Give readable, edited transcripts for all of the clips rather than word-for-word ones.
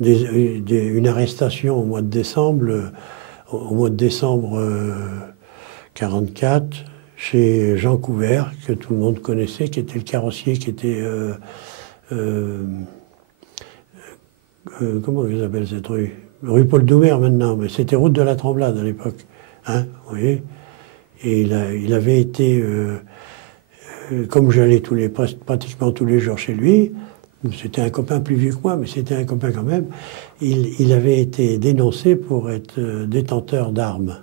une arrestation au mois de décembre, 44, chez Jean Couvert, que tout le monde connaissait, qui était le carrossier, qui était comment ils appellent cette rue? Rue Paul Doumer maintenant, mais c'était route de la Tremblade à l'époque. Hein, vous voyez? Et il avait été, comme j'allais pratiquement tous les jours chez lui, c'était un copain plus vieux que moi, mais c'était un copain quand même, il avait été dénoncé pour être détenteur d'armes.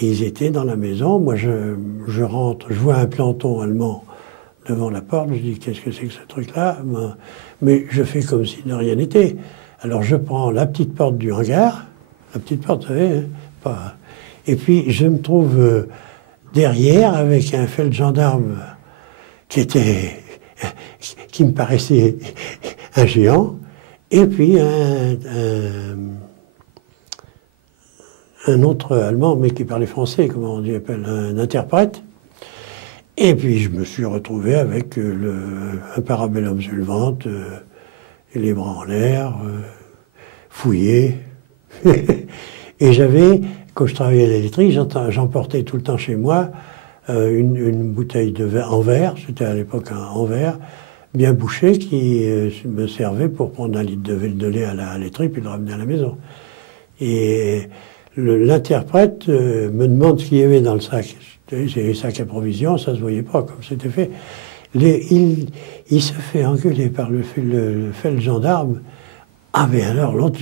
Et ils étaient dans la maison, moi je rentre, je vois un planton allemand devant la porte, je dis qu'est-ce que c'est que ce truc-là? Mais je fais comme si de rien n'était. Alors je prends la petite porte du hangar, la petite porte, vous savez, hein, pas... Et puis je me trouve derrière avec un feldgendarme qui me paraissait un géant, et puis un autre Allemand, mais qui parlait français, comment on dit, appelle un interprète. Et puis je me suis retrouvé avec un parabellum sur le ventre, et les bras en l'air, fouillé. Et j'avais, quand je travaillais à l'électrique, j'emportais tout le temps chez moi une bouteille en verre, c'était à l'époque en verre, bien bouchée, qui me servait pour prendre 1 litre de lait à l'électrique puis le ramener à la maison. Et l'interprète me demande ce qu'il y avait dans le sac. C'est les sacs à provisions, ça se voyait pas comme c'était fait. Il se fait engueuler par le gendarme. Ah mais alors l'autre,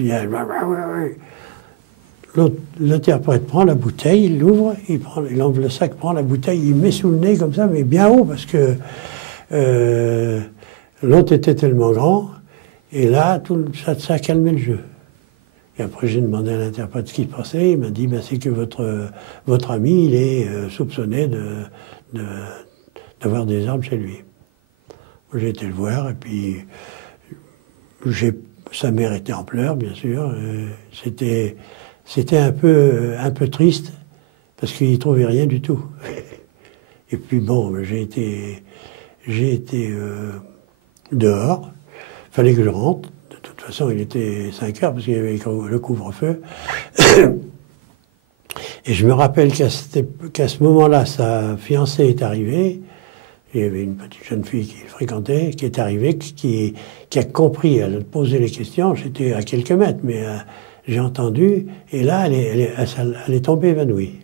l'interprète prend la bouteille, il l'ouvre, il enlève le sac, prend la bouteille, il met sous le nez comme ça, mais bien haut, parce que l'autre était tellement grand, et là, ça a calmé le jeu. Et après, j'ai demandé à l'interprète ce qui se passait, il m'a dit, ben, c'est que votre ami, il est soupçonné d'avoir des armes chez lui. J'ai été le voir, et puis sa mère était en pleurs, bien sûr. C'était un peu triste, parce qu'il n'y trouvait rien du tout. Et puis bon, j'ai été dehors. Il fallait que je rentre. De toute façon, il était 5 heures, parce qu'il y avait le couvre-feu. Et je me rappelle qu'à ce moment-là, sa fiancée est arrivée. Il y avait une petite jeune fille qui fréquentait, qui est arrivée, qui a compris, elle a posé les questions. J'étais à quelques mètres, mais j'ai entendu. Et là, elle est tombée évanouie.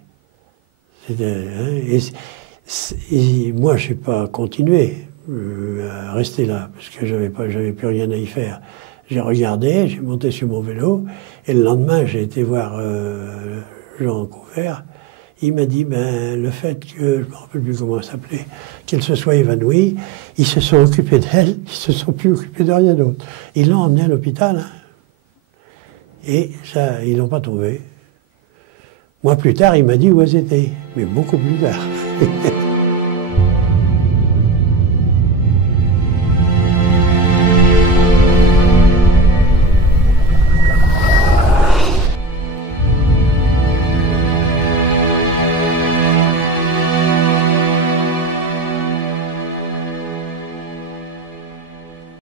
Et moi, je n'ai pas continué à rester là, parce que j'avais plus rien à y faire. J'ai regardé, j'ai monté sur mon vélo, et le lendemain, j'ai été voir Jean Couvert. Il m'a dit, ben, le fait que, je ne me rappelle plus comment elle s'appelait, qu'elle se soit évanouie, ils se sont occupés d'elle, ils se sont plus occupés de rien d'autre. Ils l'ont emmenée à l'hôpital, hein, et ça, ils l'ont pas trouvé. Moi, plus tard, il m'a dit où elles étaient, mais beaucoup plus tard.